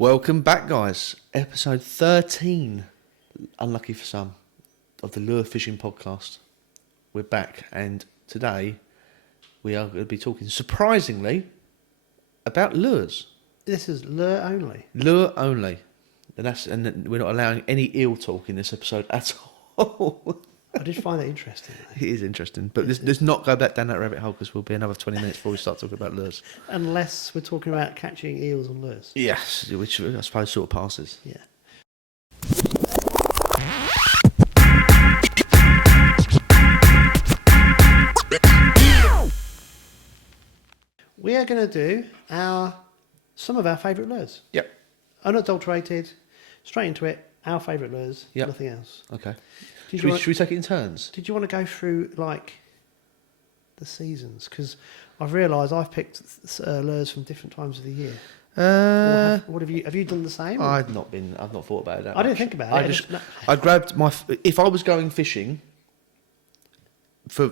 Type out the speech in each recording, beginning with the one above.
Welcome back, guys. Episode 13, unlucky for some, of the Lure Fishing Podcast. We're back, and today we are going to be talking, surprisingly, about lures. This is lure only. Lure only. And we're not allowing any eel talk in this episode at all. I did find that interesting. It is interesting, but let's not go back down that rabbit hole because we'll be another 20 minutes before we start talking about lures. Unless we're talking about catching eels on lures. Yes, which I suppose sort of passes. Yeah. We are going to do some of our favourite lures. Yep. Unadulterated, straight into it, our favourite lures, Yep. nothing else. Okay. Should Should we take it in turns? Did you want to go through, like, the seasons? Because I've realised I've picked lures from different times of the year. What have you done the same? I've not thought about it. I didn't think about it. I grabbed if I was going fishing for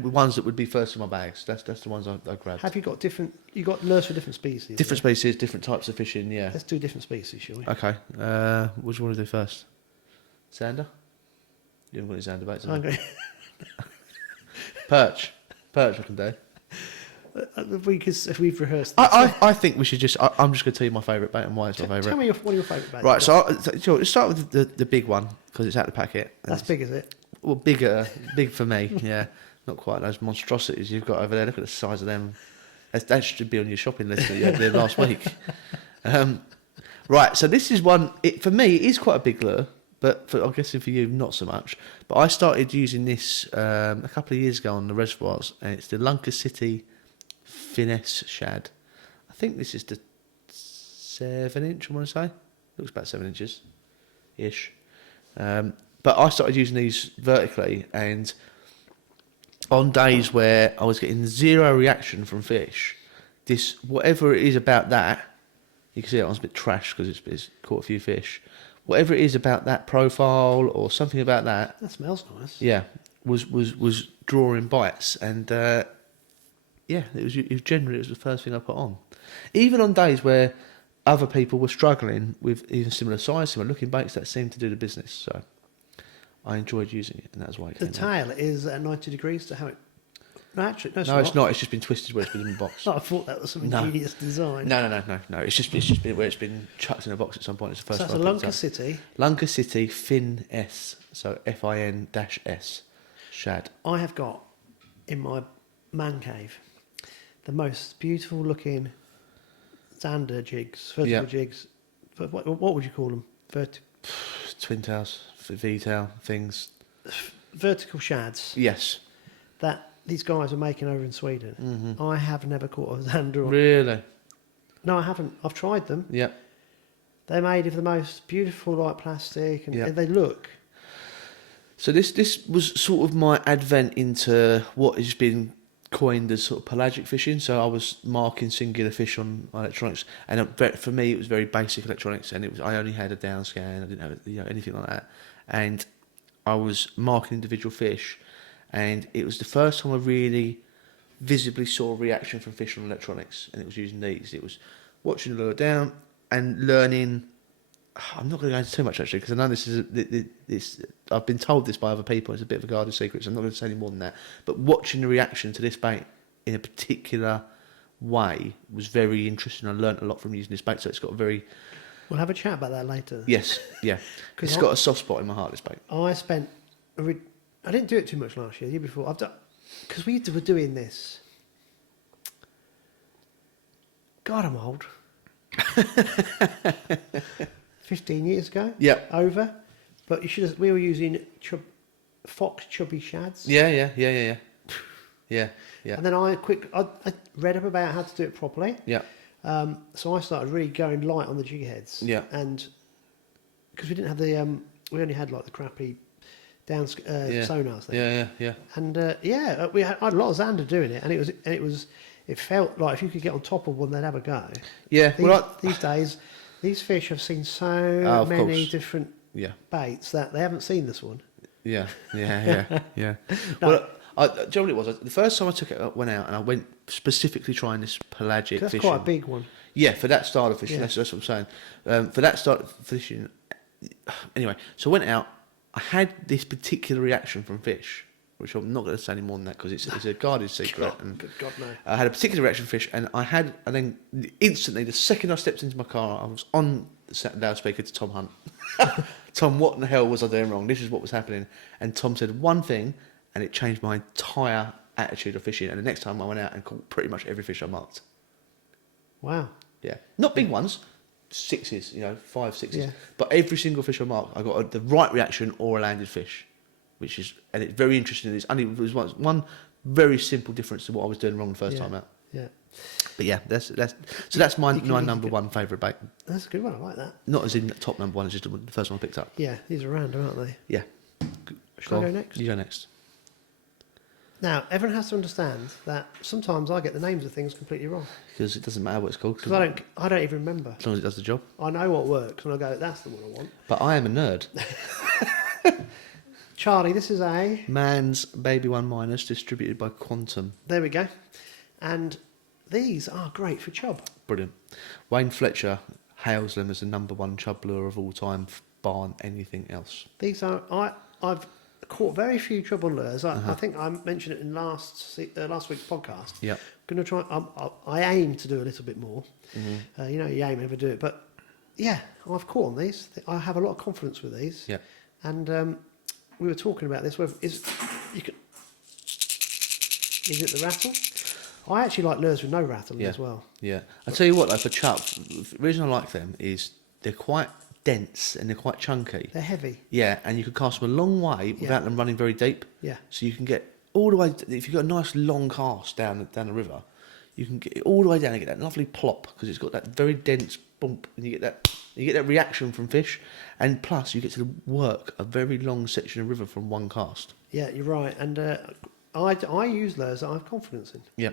ones that would be first in my bags. That's the ones I grabbed. Have you got you got lures for different species? Different species, different types of fishing. Yeah. Let's do different species, shall we? Okay. What do you want to do first? Sander? You haven't got any sander baits. I'm going. Perch I can do. If we've rehearsed. I think we should just. I'm just going to tell you my favourite bait and why it's my favourite. Tell me one of your favourite baits. Right. So let's start with the big one because it's out of the packet. That's big, is it? Well, big for me. Yeah, not quite those monstrosities you've got over there. Look at the size of them. That should be on your shopping list that you had there last week. Right. So this is one. For me, it is quite a big lure. But I'm guessing for you, not so much. But I started using this a couple of years ago on the reservoirs, and it's the Lunker City Finesse Shad. I think this is the 7-inch, I want to say. Looks about 7 inches-ish. But I started using these vertically, and on days where I was getting zero reaction from fish, this, whatever it is about that, you can see it was a bit trash because it's caught a few fish. Whatever it is about that profile or something about that. That smells nice. Yeah, was drawing bites, and it was generally the first thing I put on. Even on days where other people were struggling with even similar size, similar looking baits, that seemed to do the business. So I enjoyed using it, and that's why it came The tail is at 90 degrees to how it. No, actually, no, it's not. It's just been twisted where it's been in the box. I thought that was some ingenious design. No. It's just been where it's been chucked in a box at some point. It's the first. So that's a Lunker City. Lunker City Fin S. So FIN-S shad. I have got in my man cave the most beautiful looking zander jigs, vertical jigs. What would you call them? Twin tails, V-tail things. Vertical shads. Yes. That these guys are making over in Sweden. Mm-hmm. I have never caught a zander. Really? No, I haven't. I've tried them. Yeah. They're made of the most beautiful, like, plastic, and they look. So this was sort of my advent into what has been coined as sort of pelagic fishing. So I was marking singular fish on electronics, and for me it was very basic electronics, and I only had a down scan. I didn't have anything like that, and I was marking individual fish. And it was the first time I really visibly saw a reaction from fish on electronics, and it was using these. It was watching the lure down and learning. I'm not going to go into too much actually, because I know this I've been told this by other people. It's a bit of a guarded secret, so I'm not going to say any more than that. But watching the reaction to this bait in a particular way was very interesting. I learnt a lot from using this bait, so it's got a very. We'll have a chat about that later. Yes, yeah. It's got a soft spot in my heart. This bait. I didn't do it too much last year. The year before, I've done because we were doing this. God, I'm old. 15 years ago. Yeah. Over, but we were using fox chubby shads. Yeah. And then I read up about how to do it properly. Yeah. So I started really going light on the jig heads. Yeah. And because we didn't have we only had like the crappy down sonars thing. Yeah. And I had a lot of zander doing it, and it felt like if you could get on top of one, they'd have a go. Yeah. These days, these fish have seen so many different baits that they haven't seen this one. Yeah. No. Well, do you know what it was? The first time I went out, and I went specifically trying this pelagic fishing. That's quite a big one. Yeah, for that style of fishing, Yeah. that's what I'm saying. For that style of fishing, anyway, so I went out. I had this particular reaction from fish, which I'm not going to say any more than that because it's a guarded secret. And Good God, no. I had a particular reaction from fish, and then instantly, the second I stepped into my car, I was on the loudspeaker to Tom Hunt. Tom, what in the hell was I doing wrong? This is what was happening. And Tom said one thing, and it changed my entire attitude of fishing. And the next time I went out and caught pretty much every fish I marked. Wow. Yeah, not big ones, 6s, 5, 6s. Yeah. But every single fish I marked, I got the right reaction or a landed fish, and it's very interesting. It was one very simple difference to what I was doing wrong the first time out. Yeah. But yeah, that's my number one favourite bait. That's a good one. I like that. Not as in top number one, it's just the first one I picked up. Yeah, these are random, aren't they? Yeah. Shall I go next? You go next. Now, everyone has to understand that sometimes I get the names of things completely wrong. Because it doesn't matter what it's called. Because I don't even remember. As long as it does the job. I know what works, and I go, that's the one I want. But I am a nerd. Charlie, this is a... Man's Baby 1 - distributed by Quantum. There we go. And these are great for chub. Brilliant. Wayne Fletcher hails them as the number one chub lure of all time, bar anything else. These are... I've caught very few chub on lures. I think I mentioned it in last week's podcast. Yeah. Going to try... I aim to do a little bit more. Mm-hmm. You aim never do it. But, yeah, I've caught on these. I have a lot of confidence with these. Yeah. And we were talking about this. Is it the rattle? I actually like lures with no rattle as well. Yeah. I'll tell you what, though, for chub, the reason I like them is they're quite dense and they're quite chunky. They're heavy. Yeah, and you can cast them a long way without them running very deep. Yeah. So you can get all the way, if you've got a nice long cast down the river, you can get it all the way down and get that lovely plop because it's got that very dense bump and you get that reaction from fish, and plus you get to work a very long section of river from one cast. Yeah, you're right. And I use lures that I have confidence in. Yeah.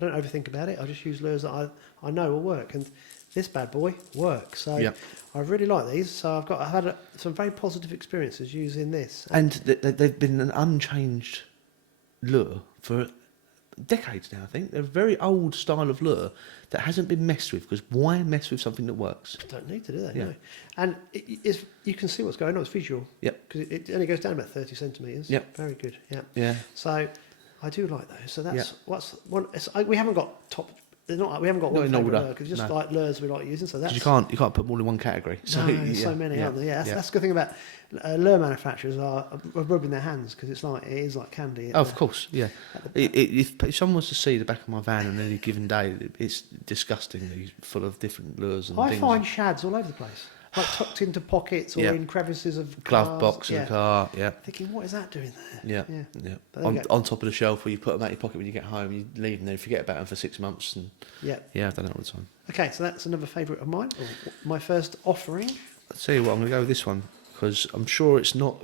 I don't overthink about it. I just use lures that I know will work, and this bad boy works. So I really like these. So I've had some very positive experiences using this. And they've been an unchanged lure for decades now. I think they're a very old style of lure that hasn't been messed with, because why mess with something that works? Don't need to do that. Yeah. No. And you can see what's going on. It's visual. Yep. Because it only goes down about 30 centimetres. Yep. Very good. Yeah. Yeah. So I do like those. So that's what's one. We haven't got top. They're not. We haven't got Not one in favourite order, lure, because just no. like lures we like using. So that's You can't put them all in one category. So, no, there's so many, aren't there? Yeah, that's the good thing about lure manufacturers are rubbing their hands, because it is like candy. Oh, of course, yeah. If someone was to see the back of my van on any given day, it's disgustingly full of different lures and I things. find shads all over the place, like tucked into pockets or in crevices of glove cars. box in the car. Yeah. Thinking, what is that doing there? Yeah. But On top of the shelf where you put them out your pocket when you get home, you leave them there, forget about them for 6 months, and yeah, I've done that all the time. Okay, so that's another favourite of mine. Or my first offering. I'll tell you what, I'm going to go with this one because I'm sure it's not.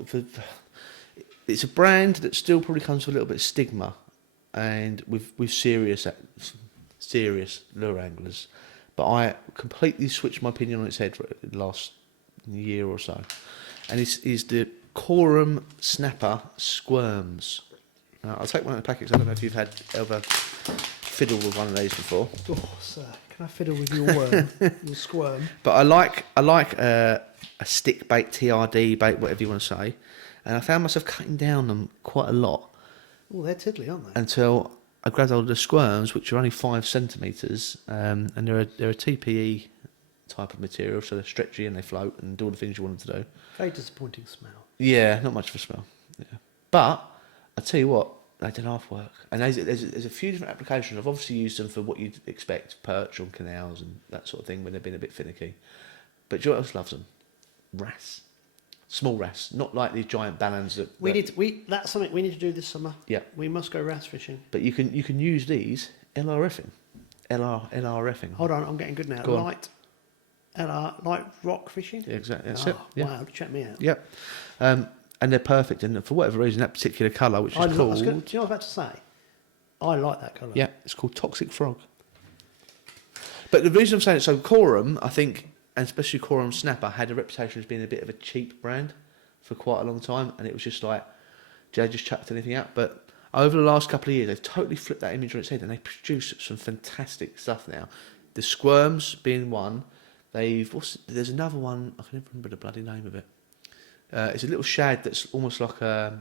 It's a brand that still probably comes with a little bit of stigma, and with serious lure anglers. But I completely switched my opinion on its head for the last year or so, and it's the Korum Snapper Squirms. I'll take one of the packets. I don't know if you've ever fiddle with one of these before. Oh, sir, can I fiddle with your worm, your squirm? But I like a stick bait, TRD bait, whatever you want to say, and I found myself cutting down them quite a lot. Oh, they're tiddly, aren't they? Until I grabbed hold of the Squirms, which are only 5 centimetres, and they're a TPE type of material, so they're stretchy and they float and do all the things you want them to do. Very disappointing smell. Yeah, not much of a smell. Yeah, but I tell you what, they did half work, and there's a few different applications. I've obviously used them for what you'd expect, perch on canals and that sort of thing when they've been a bit finicky. But do you know what else loves them? Wrasse. Small wrasse, not like these giant ballons That's something we need to do this summer. Yeah. We must go wrasse fishing. But you can use these LRFing. LRFing. Hold on, I'm getting good now. Go on. Light rock fishing? Yeah, exactly. That's it. Yeah. Wow, check me out. Yep. And they're perfect, and for whatever reason, that particular colour, which is called... do you know what I was about to say? I like that colour. Yeah, it's called Toxic Frog. But the reason I'm saying it, so Korum, I think, and especially Korum Snapper, had a reputation as being a bit of a cheap brand for quite a long time, and it was just like, they just chucked anything out. But over the last couple of years, they've totally flipped that image on its head, and they produce some fantastic stuff now. The squirms being one. There's another one. I can never remember the bloody name of it. It's a little shad that's almost like a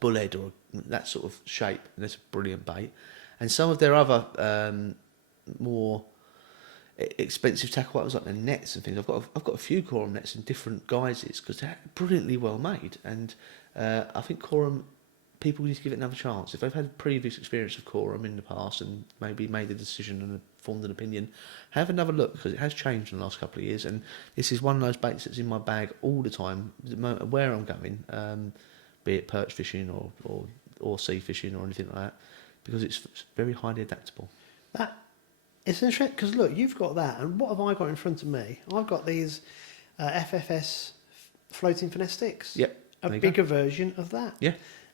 bullhead or that sort of shape, and that's a brilliant bait. And some of their other more expensive tackle items like the nets and things. I've got a few Korum nets in different guises because they're brilliantly well made, and I think Korum, people need to give it another chance. If they've had previous experience of Korum in the past and maybe made a decision and formed an opinion, have another look because it has changed in the last couple of years. And this is one of those baits that's in my bag all the time, where I'm going, be it perch fishing or sea fishing or anything like that, because it's very highly adaptable. It's interesting because look, you've got that, and what have I got in front of me? I've got these FFS floating finesse sticks. Yep. A bigger version of that. Yeah.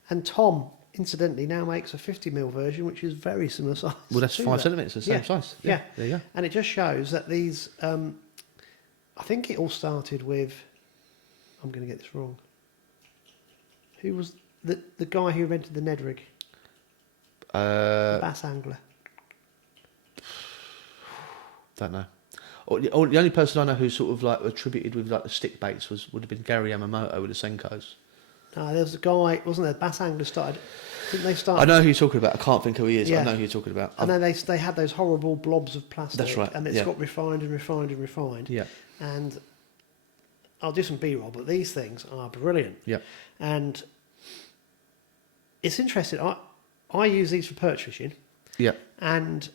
And Tom, incidentally, now makes a 50mm version, which is very similar size. Well, that's 5 centimetres, the same size. Yeah. There you go. And it just shows that these. I think it all started with. I'm going to get this wrong. Who was the guy who invented the Ned rig? The bass angler. Don't know. Or the only person I know who sort of like attributed with like the stick baits would have been Gary Yamamoto with the Senkos. No, there was a guy, wasn't there? Bass angler started. Didn't they start? I know who you're talking about. I can't think who he is. Yeah. I know who you're talking about. And then they had those horrible blobs of plastic. That's right. And it's got refined and refined and refined. Yeah. And I'll do some B-roll, but these things are brilliant. Yeah. And it's interesting. I use these for perch fishing. Yeah. And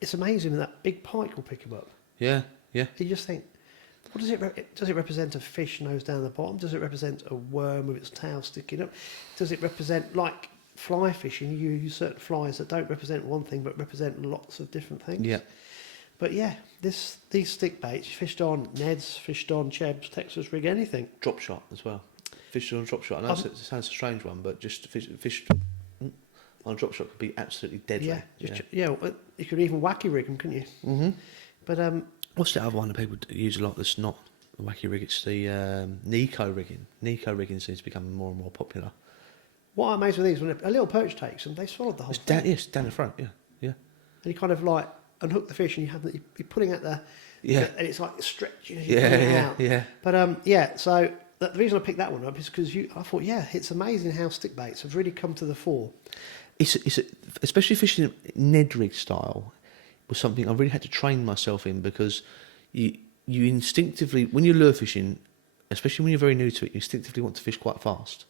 it's amazing that big pike will pick them up. Yeah. Yeah. You just think, what does it represent a fish nose down the bottom? Does it represent a worm with its tail sticking up? Does it represent, like fly fishing, you use certain flies that don't represent one thing but represent lots of different things? Yeah. But yeah, these stick baits, fished on Neds, fished on Chebs, Texas rig, anything. Drop shot as well. Fished on drop shot. I know it sounds a strange one, but just fished on a drop shot could be absolutely deadly. Yeah, you could even wacky rig them, couldn't you? Mm-hmm. But what's the other one that people use a lot that's not the wacky rig? It's the Nico rigging. Nico rigging seems to become more and more popular. What I'm amazed with these, when a little perch takes them, they swallowed the whole thing. Yes, down the front, yeah. And you kind of like unhook the fish and you're pulling at the... Yeah. And it's like stretching as you're pulling it out. Yeah. But so the reason I picked that one up is because I thought, it's amazing how stick baits have really come to the fore. Especially fishing Ned rig style was something I really had to train myself in, because you instinctively, when you're lure fishing, especially when you're very new to it, you instinctively want to fish quite fast.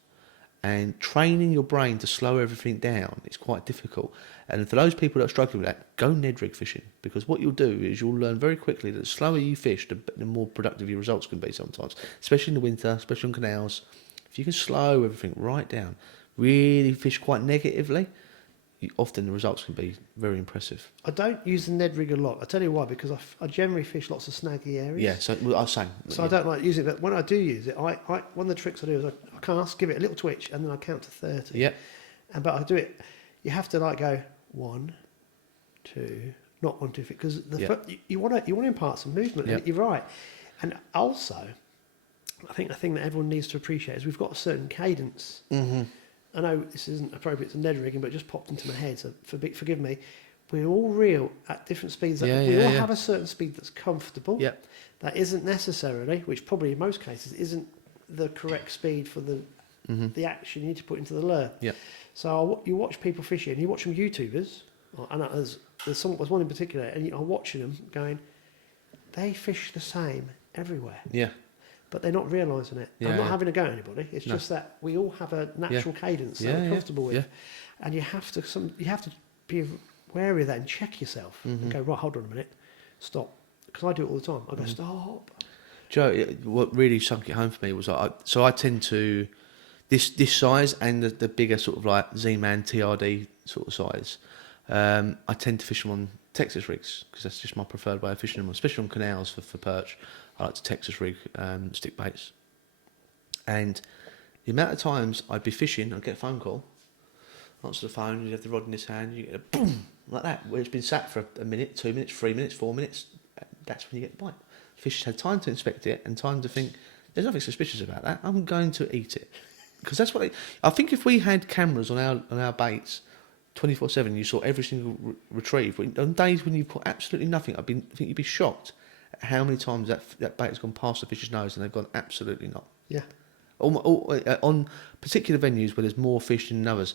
And training your brain to slow everything down is quite difficult. And for those people that are struggling with that, go Ned rig fishing, because what you'll do is you'll learn very quickly that the slower you fish, the more productive your results can be sometimes, especially in the winter, especially on canals. If you can slow everything right down, really fish quite negatively, often the results can be very impressive. I don't use the Ned rig a lot. I tell you why, because I generally fish lots of snaggy areas. Yeah, so I was saying. So I don't like using it, but when I do use it, one of the tricks I do is I cast, give it a little twitch, and then I count to 30. Yeah. But I do it, you have to like go 1, 2, not 1, 2, because you want to impart some movement. Yeah. And you're right. And also, I think the thing that everyone needs to appreciate is we've got a certain cadence. Mm-hmm. I know this isn't appropriate to Ned rigging, but it just popped into my head, so forgive me. We all reel at different speeds. We all have a certain speed that's comfortable. Yeah. That isn't necessarily, which probably in most cases isn't the correct speed for the action you need to put into the lure. Yeah. So you watch people fishing, you watch some YouTubers, I know there's one in particular, and I'm watching them going, they fish the same everywhere. Yeah. But they're not realising it. I'm not having a go at anybody. It's just that we all have a natural cadence that we're comfortable with, and you have to be wary of that and check yourself and go, right, hold on a minute, stop, because I do it all the time. I go, stop. Joe, what really sunk it home for me was I tend to this size and the bigger sort of like Z-Man TRD sort of size. I tend to fish them on Texas rigs because that's just my preferred way of fishing them, especially on canals for perch. I like to Texas rig stick baits. And the amount of times I'd be fishing, I'd get a phone call, answer the phone, you have the rod in his hand, you get a boom, like that, where it's been sat for a minute, 2 minutes, 3 minutes, 4 minutes, that's when you get the bite. Fish had time to inspect it and time to think, there's nothing suspicious about that, I'm going to eat it. Because that's what I think if we had cameras on our baits, 24/7. You saw every single retrieve. On days when you put absolutely nothing, I think you'd be shocked at how many times that bait has gone past the fish's nose and they've gone absolutely not. Yeah. On particular venues where there's more fish than others,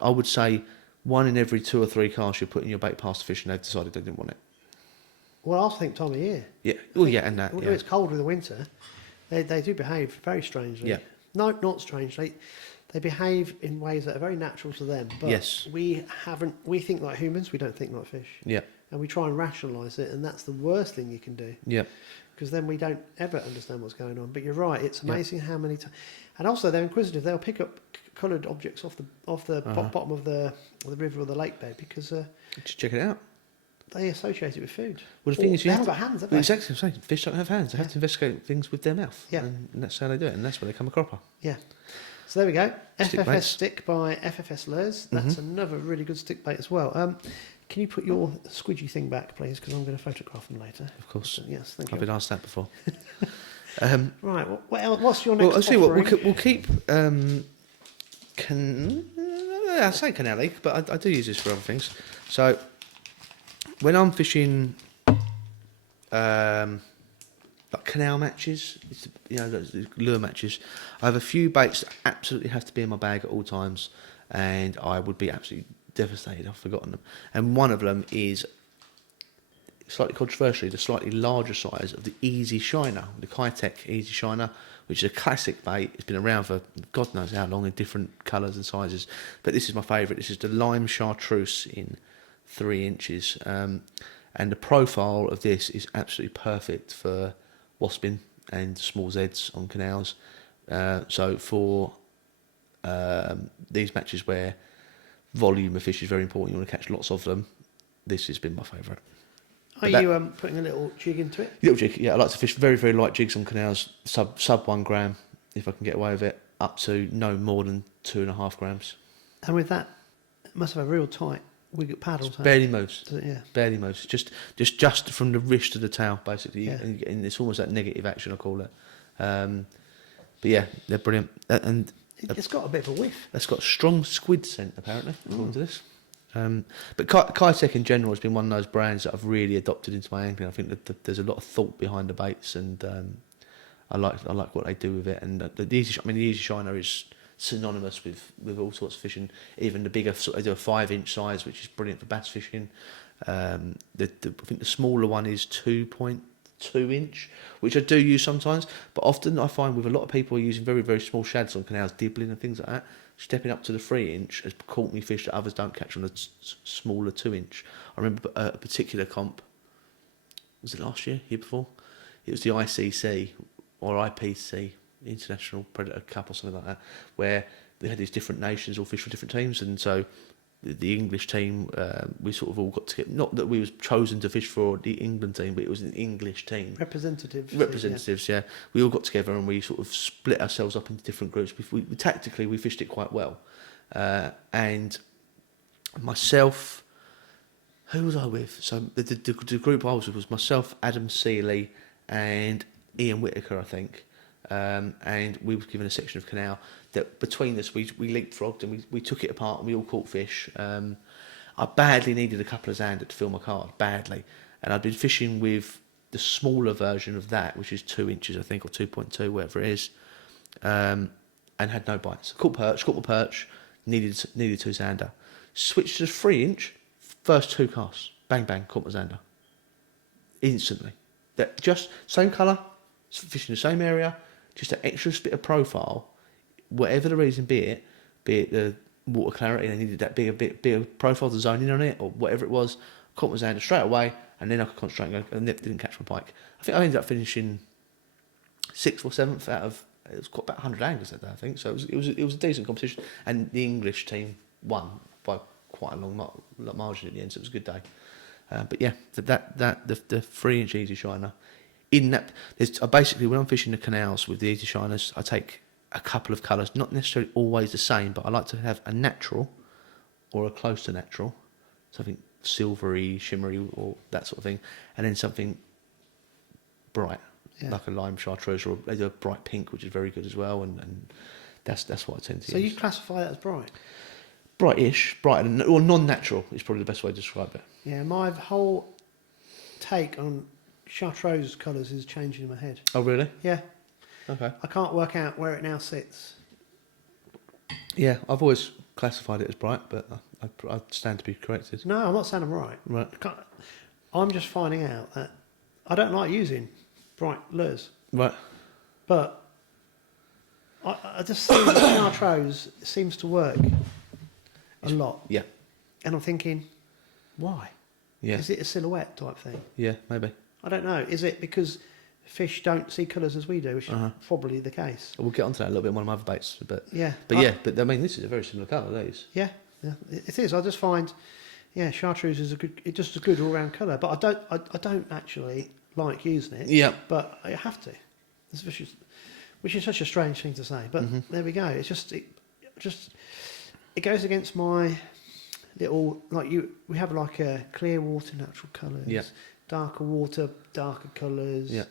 I would say 1 in every 2 or 3 casts you're putting your bait past the fish and they've decided they didn't want it. Well, I think time of year. Yeah. Oh, yeah, and that. When Yeah. it's cold in the winter, they do behave very strangely. Yeah. No, not strangely. They behave in ways that are very natural to them. But Yes. we think like humans, we don't think like fish. Yeah. And we try and rationalise it, and that's the worst thing you can do. Yeah. Because then we don't ever understand what's going on. But you're right, it's amazing how many times. And also, they're inquisitive. They'll pick up coloured objects off the bottom of the river or the lake bed because Just check it out. they associate it with food. Well, the thing is, they haven't got hands, have they? Exactly. I'm saying fish don't have hands. They have to investigate things with their mouth. Yeah. And that's how they do it. And that's where they come a cropper. Yeah. So there we go. Stick FFS baits. stick by FFS Lures. That's another really good stick bait as well. Can you put your squidgy thing back, please? Because I'm going to photograph them later. Of course. Yes, thank I've you. been asked that before. Right. What else? What's your next? Well, I'll see what offering? we'll keep. I say canal leak, but I do use this for other things. So when I'm fishing, like canal matches, those lure matches, I have a few baits that absolutely have to be in my bag at all times, and I would be absolutely devastated I've forgotten them. And one of them is, slightly controversially, the slightly larger size of the Easy Shiner, the Keitech Easy Shiner, which is a classic bait. It's been around for God knows how long in different colours and sizes. But this is my favourite. This is the lime chartreuse in 3 inches. And the profile of this is absolutely perfect for wasping and small Zs on canals. So for these matches where volume of fish is very important, you want to catch lots of them, this has been my favourite. Are you putting a little jig into it? Little jig, yeah. I like to fish very, very light jigs on canals, sub 1 gram, if I can get away with it, up to no more than 2.5 grams. And with that, it must have a real tight wig paddle. Barely moves. Does it? Yeah. Barely moves. Just from the wrist to the tail, basically. Yeah. And it's almost that negative action, I call it. But yeah, they're brilliant. And it's got a bit of a whiff. It's got strong squid scent, apparently, according to this. But Keitech in general has been one of those brands that I've really adopted into my angling. I think that there's a lot of thought behind the baits, and I like what they do with it. And the Easy Shiner is synonymous with all sorts of fishing. Even the bigger, they do a 5-inch size, which is brilliant for bass fishing. I think the smaller one is 2.2 inch, which I do use sometimes. But often I find with a lot of people using very, very small shads on canals, dibbling and things like that, stepping up to the 3-inch has caught me fish that others don't catch on the smaller 2-inch. I remember a particular comp, was it last year before? It was the ICC or IPC, International Predator Cup or something like that, where they had these different nations all fish for different teams, and so the English team, we sort of all got together. Not that we was chosen to fish for the England team, but it was an English team. Representatives, yeah. We all got together and we sort of split ourselves up into different groups. Tactically, we fished it quite well. And myself, who was I with? So the group I was with was myself, Adam Seeley, and Ian Whitaker, I think. And we were given a section of canal that between us we leapfrogged and we took it apart and we all caught fish. I badly needed a couple of Xander to fill my card, badly, and I'd been fishing with the smaller version of that, which is 2 inches I think, or 2.2, whatever it is, and had no bites. Caught my perch, needed 2 Xander. Switched to the 3-inch, first 2 casts, bang bang, caught my Xander instantly. That just same colour, fishing the same area, just an extra bit of profile, whatever the reason be it the water clarity, they needed that bigger profile to zone in on it, or whatever it was, caught my Xander straight away, and then I could concentrate and go, and didn't catch my pike. I think I ended up finishing 6th or 7th out of, it was quite about 100 anglers that day, I think, so it was a decent competition, and the English team won by quite a long margin at the end, so it was a good day. But yeah, the 3-inch Easy Shiner, in that, basically when I'm fishing the canals with the Easy Shiners, I take a couple of colours, not necessarily always the same, but I like to have a natural or a close to natural, something silvery, shimmery, or that sort of thing, and then something bright, like a lime chartreuse, or they do a bright pink, which is very good as well, and that's what I tend to use. So you classify that as bright? brightish, brighter, or non-natural is probably the best way to describe it. Yeah, my whole take on chartreuse colours is changing in my head. Oh, really? Yeah. Okay. I can't work out where it now sits. Yeah, I've always classified it as bright, but I stand to be corrected. No, I'm not saying I'm right. Right. I'm just finding out that I don't like using bright lures. Right. But I just think that chartreuse seems to work a lot. Yeah. And I'm thinking, why? Yeah. Is it a silhouette type thing? Yeah, maybe. I don't know. Is it because fish don't see colours as we do, which is probably the case? We'll get onto that a little bit in one of my other baits, but yeah, but I mean, this is a very similar colour. These. Yeah, it is. I just find, chartreuse is just a good all round colour. But I don't actually like using it. Yeah. But I have to. Which is such a strange thing to say. But there we go. It's it goes against my little we have like a clear water natural colours. Yeah. Darker water, darker colours. Yeah.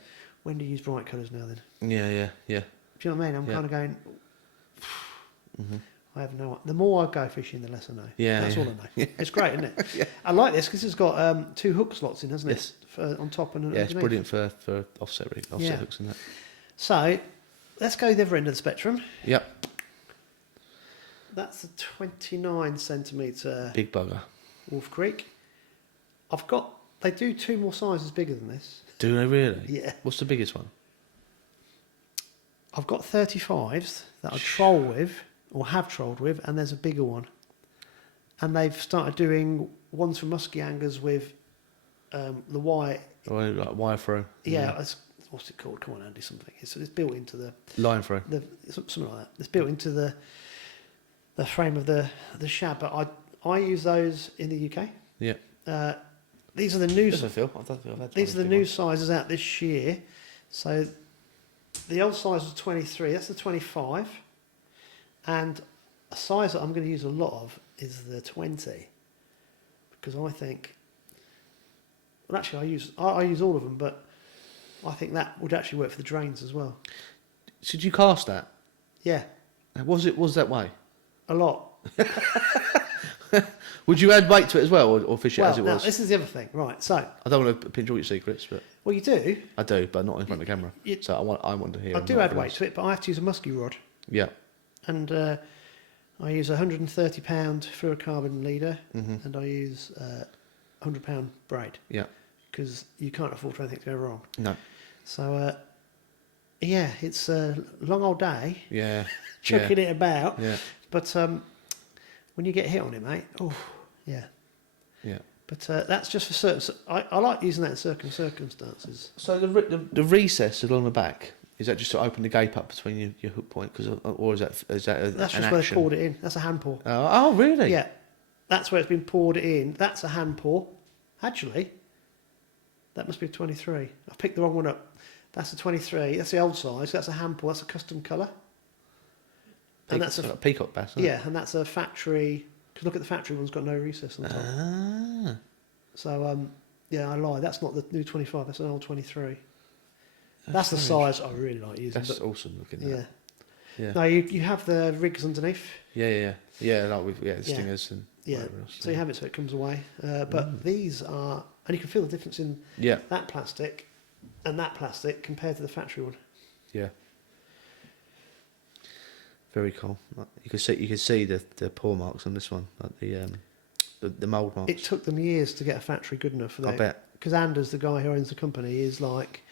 When do you use bright colours now then? Yeah. Do you know what I mean? I'm kind of going. I have no. The more I go fishing, the less I know. Yeah, that's all I know. It's great, isn't it? Yeah. I like this because it's got 2 hook slots in, hasn't it? Yes. On top and yeah, it's underneath. brilliant for offset hooks and that. So, let's go the other end of the spectrum. Yep. That's a 29 centimetre Big bugger. Wolf Creek. They do 2 more sizes bigger than this. Do they really? Yeah. What's the biggest one? I've got 35s that I troll with, or have trolled with, and there's a bigger one. And they've started doing ones for musky anglers with the wire. Or like wire throw. Yeah, what's it called? Come on, Andy, something. It's built into the line throw. Something like that. It's built into the frame of the shad. But I use those in the UK. Yeah. These are the new. I feel. I don't think I've had These are the new sizes out this year. So the old size was 23. That's the 25. And a size that I'm going to use a lot of is the 20, because I think. Well, actually, I use all of them, but I think that would actually work for the drains as well. Did you cast that? Yeah. Was that way? A lot. Would you add weight to it as well, or fish it as it now, was? this is the other thing, right? So I don't want to pinch all your secrets, but well, you do. I do, but not in front of the camera. So I want to hear. I do add weight to it, but I have to use a musky rod. Yeah. And I use a £130 fluorocarbon leader, and I use £100 braid. Yeah. Because you can't afford for anything to go wrong. No. So it's a long old day. Yeah. Chucking it about. Yeah. But when you get hit on it, mate, yeah. Yeah. But that's just for certain. I like using that in certain circumstances. So the recess along the back, is that just to open the gape up between your hook point, or is that that's an just action? where they poured it in. That's a hand pour. Oh, really? Yeah, that's where it's been poured in. That's a hand pour. Actually, that must be a 23. I picked the wrong one up. That's a 23. That's the old size. That's a hand pour. That's a custom colour. And that's a peacock bass. Isn't it? And that's a factory. Because look at the factory one's got no recess on the top. Ah. So I lied. That's not the new 25. That's an old 23. That's the size I really like using. That's awesome looking. Yeah. Yeah. No, you have the rigs underneath. Yeah. Like with the stingers and whatever else. So you have it so it comes away. But these are, and you can feel the difference in that plastic and that plastic compared to the factory one. Yeah. Very cool. You can see the paw marks on this one, like the mould marks. It took them years to get a factory good enough for that. I bet. Because Anders, the guy who owns the company, is like,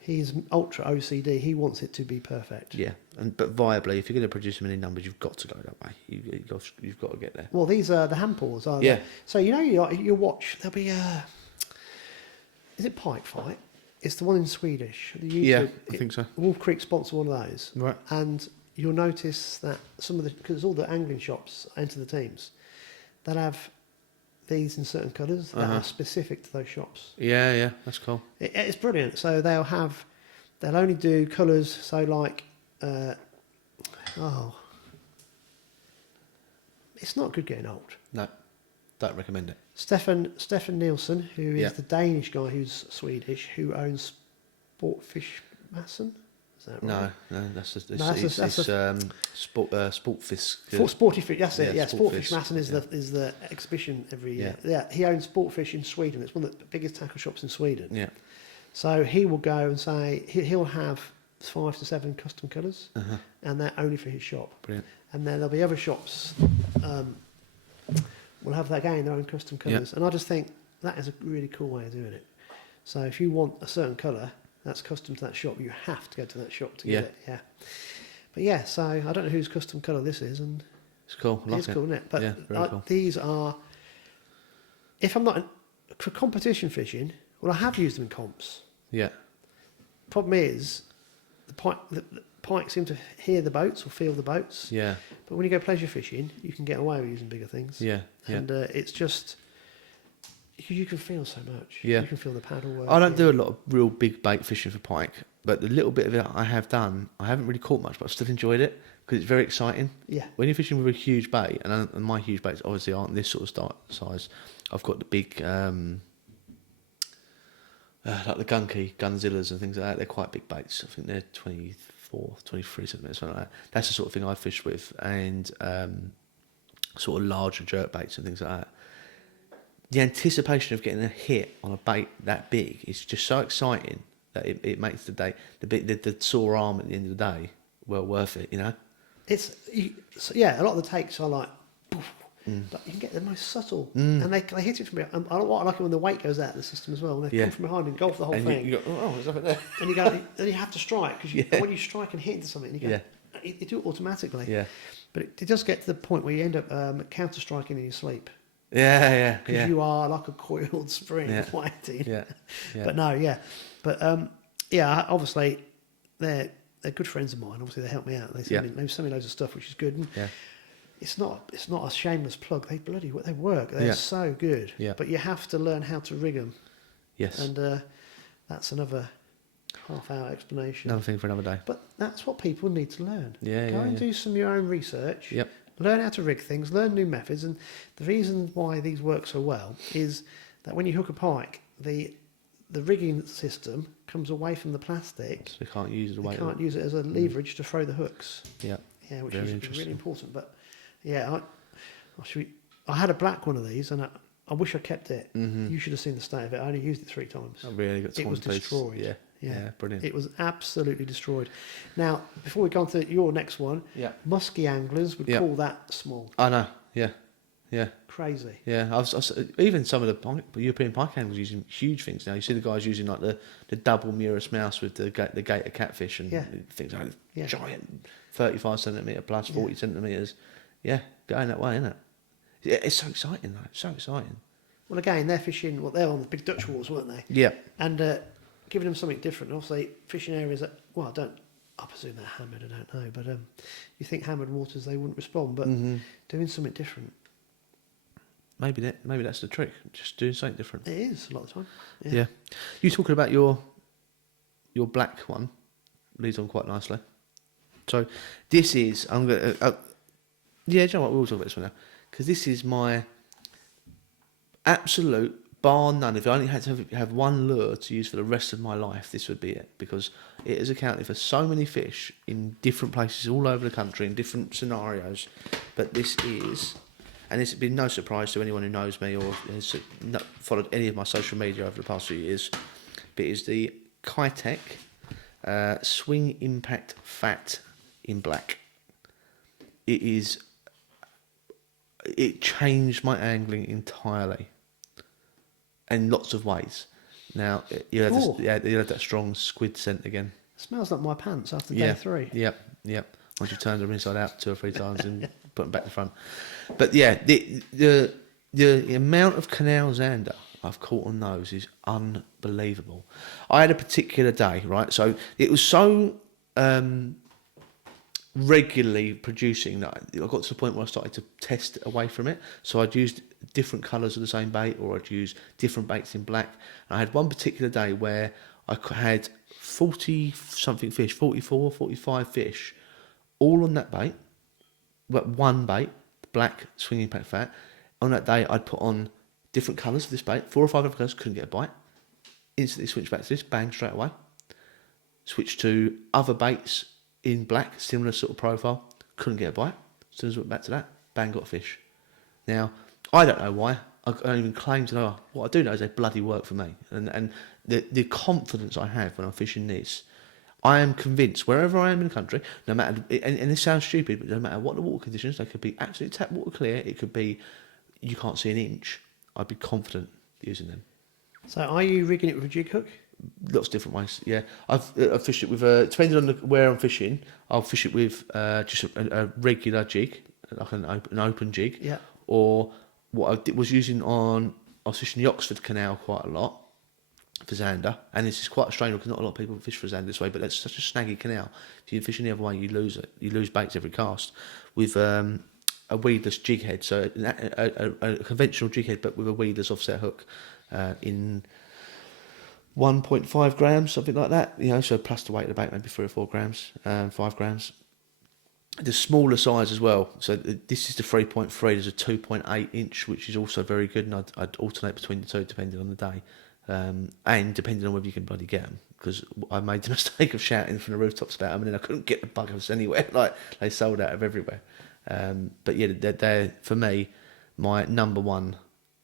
he's ultra OCD. He wants it to be perfect. Yeah, but viably, if you're going to produce them in any numbers, you've got to go that way. You've got to get there. Well, these are the hand paws, aren't they? So you watch. There'll be is it Pike Fight? It's the one in Swedish. I think so. Wolf Creek sponsor one of those. Right. And you'll notice that because all the angling shops enter the teams, they'll have these in certain colours that are specific to those shops. Yeah, that's cool. It's brilliant. So they'll only do colours. So like, it's not good getting old. No, don't recommend it. Stefan Nielsen, who is the Danish guy who's Swedish, who owns Sportfish Masson. Is that right? No, that's Sportfish. Sporty fish. That's it. Yeah, Sportfish. Sportfish Masson is the exhibition every year. Yeah, he owns Sportfish in Sweden. It's one of the biggest tackle shops in Sweden. Yeah. So he will go and say he'll have 5 to 7 custom colours, and they're only for his shop. Brilliant. And then there'll be other shops will have their own custom colours. And I just think that is a really cool way of doing it. So if you want a certain colour that's custom to that shop, you have to go to that shop to get it. Yeah. But yeah, so I don't know whose custom colour this is, and it's cool. It's cool, isn't it? But very cool. These are, if I'm not for competition fishing, well, I have used them in comps. Yeah. Problem is, the pike seem to hear the boats or feel the boats. Yeah. But when you go pleasure fishing, you can get away with using bigger things. Yeah. And it's just, you can feel so much. Yeah. You can feel the paddle work. I don't do a lot of real big bait fishing for pike, but the little bit of it I have done, I haven't really caught much, but I've still enjoyed it because it's very exciting. Yeah. When you're fishing with a huge bait, and my huge baits obviously aren't this sort of size, I've got the big, like the Gunzillas and things like that. They're quite big baits. I think they're 24, 23 centimetres, something like that. That's the sort of thing I'd fish with, and sort of larger jerk baits and things like that. The anticipation of getting a hit on a bait that big is just so exciting that it makes the day, the sore arm at the end of the day, well worth it, you know? A lot of the takes are like, poof, but you can get the most subtle, and they hit it from behind. I like it when the weight goes out of the system as well, and they come from behind and engulf the whole thing. You go, oh, there's nothing there. And you go, then you have to strike, because when you strike and hit into something, you go, you do it automatically. Yeah. But it does get to the point where you end up counter-striking in your sleep. Yeah. Because you are like a coiled spring waiting. Yeah. But no, But obviously they're good friends of mine. Obviously they help me out. They send me loads of stuff, which is good. And it's not a shameless plug. They work. They're so good. Yeah. But you have to learn how to rig them. Yes. And that's another half-hour explanation. Another thing for another day. But that's what people need to learn. Go and do some of your own research. Yep. Learn how to rig things, learn new methods, and the reason why these work so well is that when you hook a pike, the rigging system comes away from the plastic. So you can't use it You can't use it as a leverage to throw the hooks. Yeah. Yeah, which is really important. But I had a black one of these, and I wish I kept it. You should have seen the state of it. I only used it 3 times. I really got it was destroyed. Yeah, brilliant. It was absolutely destroyed. Now, before we go on to your next one, musky anglers would call that small. I know, yeah. Crazy. Yeah, I've even some of the European pike anglers using huge things now. You see the guys using like the double Murus mouse with the gator catfish and things like giant 35 centimetre plus 40 centimetres. Yeah, going that way, isn't it? Yeah, it's so exciting, though. So exciting. Well, again, they're fishing, they're on the big Dutch walls, weren't they? Yeah. And giving them something different. Obviously, fishing areas that, I presume they're hammered, I don't know, but you think hammered waters, they wouldn't respond, but doing something different. Maybe that's the trick, just doing something different. It is, a lot of the time. Yeah. You talking about your black one, leads on quite nicely. So, this is, I'm going to, do you know what, we'll talk about this one now, because this is my absolute, bar none, if I only had to have one lure to use for the rest of my life, this would be it, because it has accounted for so many fish in different places all over the country, in different scenarios. But this is, and it's been no surprise to anyone who knows me or has followed any of my social media over the past few years, but it is the Keitech Swing Impact Fat in black. It changed my angling entirely. In lots of ways. Now, you have that strong squid scent again. It smells like my pants after day 3. Yep. Once you've turned them inside out 2 or 3 times and put them back to front. But yeah, the amount of canal zander I've caught on those is unbelievable. I had a particular day, right? So it was so regularly producing that I got to the point where I started to test away from it. So I'd used different colours of the same bait, or I'd use different baits in black. And I had one particular day where I had 40 something fish, 44, 45 fish, all on that bait, but one bait, black Swing Impact Fat. On that day, I'd put on different colours of this bait, 4 or 5 other colours, couldn't get a bite. Instantly switched back to this, bang, straight away. switched to other baits in black, similar sort of profile. Couldn't get a bite. As soon as I went back to that, bang, got a fish. Now, I don't know why. I don't even claim to know. What I do know is they bloody work for me. And the confidence I have when I'm fishing this, I am convinced, wherever I am in the country, no matter, and this sounds stupid, but no matter what the water conditions, they could be absolutely tap water clear, it could be, you can't see an inch, I'd be confident using them. So are you rigging it with a jig hook? Lots of different ways, yeah. I've fished it with, depending on where I'm fishing, I'll fish it with just a regular jig, like an open jig. Yeah. Or what I was using I was fishing the Oxford Canal quite a lot for zander, and this is quite a strange one because not a lot of people fish for zander this way, but that's such a snaggy canal. If you fish any other way, you lose it. You lose baits every cast. With a weedless jig head, so a conventional jig head, but with a weedless offset hook in 1.5 grams, something like that. So plus the weight of the bait, maybe 3 or 4 grams, 5 grams. The smaller size as well. So this is the 3.3. There's a 2.8 inch, which is also very good, and I'd alternate between the two depending on the day, and depending on whether you can bloody get them. Because I made the mistake of shouting from the rooftops about them, and then I couldn't get the buggers anywhere. Like they sold out of everywhere. But yeah, they're for me my number one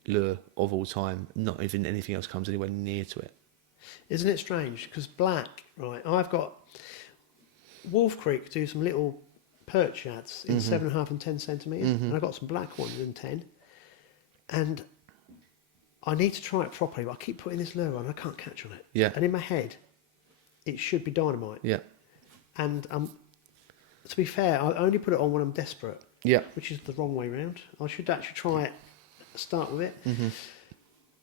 lure of all time. Not even anything else comes anywhere near to it. Isn't it strange? Because black, right? I've got Wolf Creek do some little perch shads in 7.5 and 10 centimetres, and I've got some black ones in 10, and I need to try it properly, but I keep putting this lure on, I can't catch on it. Yeah. And in my head, it should be dynamite. Yeah. And to be fair, I only put it on when I'm desperate. Yeah. Which is the wrong way round. I should actually try it, start with it.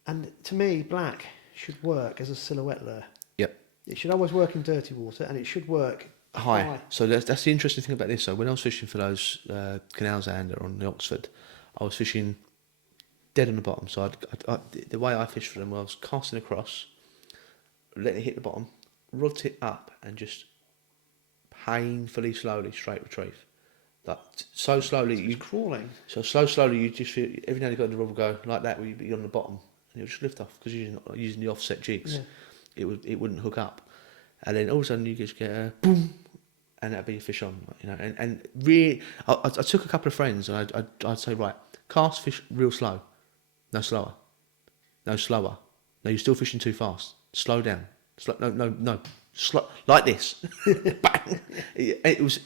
And to me, black should work as a silhouette lure. Yep. It should always work in dirty water, and it should work high. So that's the interesting thing about this. So when I was fishing for those canals on the Oxford, I was fishing dead on the bottom. So the way I fished for them, I was casting across, letting it hit the bottom, rod it up, and just painfully slowly straight retrieve. Like so slowly, you crawling. So slowly, you just feel every now and again the rod will go like that, where you'd be on the bottom, and it would just lift off because you're not using the offset jigs. Yeah. It wouldn't hook up, and then all of a sudden you just get a boom, and that'd be a fish on, And really, I took a couple of friends, and I'd say, right, cast fish real slow, no slower, no slower. No, you're still fishing too fast. Slow down. No. Slow like this. Bang. It was.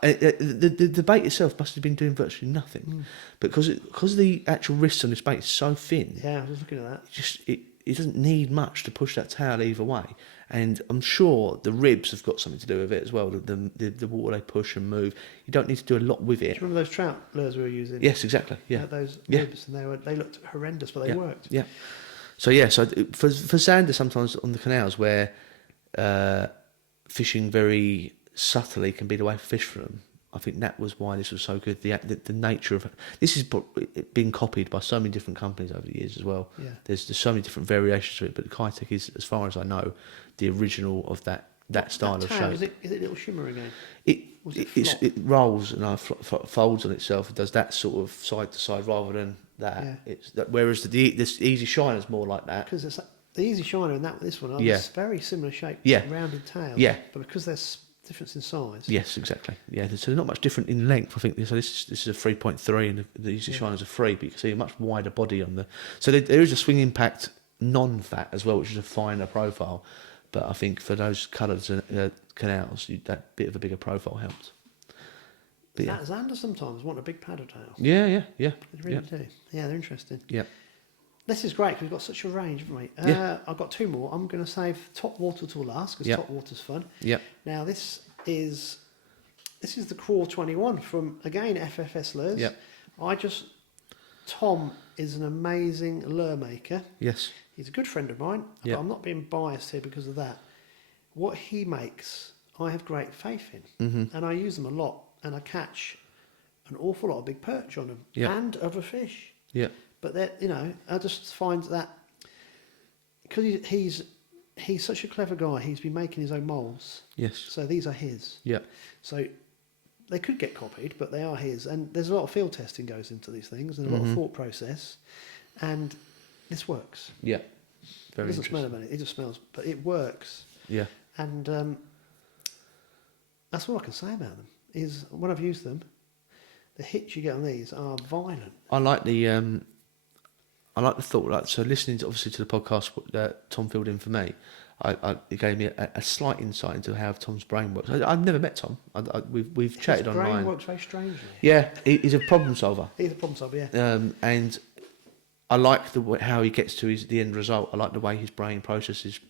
The bait itself must have been doing virtually nothing, because the actual wrists on this bait is so thin. Yeah, I was looking at that. It doesn't need much to push that tail either way, and I'm sure the ribs have got something to do with it as well. The water they push and move. You don't need to do a lot with it. Do you remember those trout lures we were using? Yes, exactly. Yeah, had those ribs, and they looked horrendous, but they worked. Yeah. So for zander sometimes on the canals where fishing very subtly can be the way to fish for them. I think that was why this was so good. The nature of this has been copied by so many different companies over the years as well. Yeah. There's so many different variations to it, but Keitech is, as far as I know, the original of that style of shape. Is it a little shimmer again? It rolls and folds on itself and does that sort of side to side rather than that. Yeah. Whereas this Easy Shiner is more like that. Because the Easy Shiner and this one are very similar shape, rounded tails. Yeah. But because there's difference in size. Yes, exactly. Yeah, so they're not much different in length. I think so. This is a 3.3 and the Easy Shiner's a 3, but you can see a much wider body on the. So there is a swing impact non-fat as well, which is a finer profile. But I think for those coloured canals, that bit of a bigger profile helps. But zander sometimes want a big paddle tail. Yeah. They really do. Yeah, they're interesting. Yeah. This is great because we've got such a range, haven't we? I've got 2 more. I'm going to save top water till last because top water's fun. Yeah. Now this is the Craw 21 from again FFS Lures. Yeah. Tom is an amazing lure maker. Yes. He's a good friend of mine. But I'm not being biased here because of that. What he makes, I have great faith in, and I use them a lot, and I catch an awful lot of big perch on them and other fish. Yeah. But I just find that because he's such a clever guy, he's been making his own moulds. Yes. So these are his. Yeah. So they could get copied, but they are his. And there's a lot of field testing goes into these things and a lot of thought process. And this works. Yeah. It doesn't smell of anything. It just smells, but it works. Yeah. And that's all I can say about them. Is when I've used them, the hits you get on these are violent. I like the thought. Like, so listening to, obviously, to the podcast that Tom filled in for me, it gave me a slight insight into how Tom's brain works. I've never met Tom. We've chatted online. His brain works very strangely. Yeah, he's a problem solver. He's a problem solver, yeah. And I like how he gets to the end result. I like the way his brain processes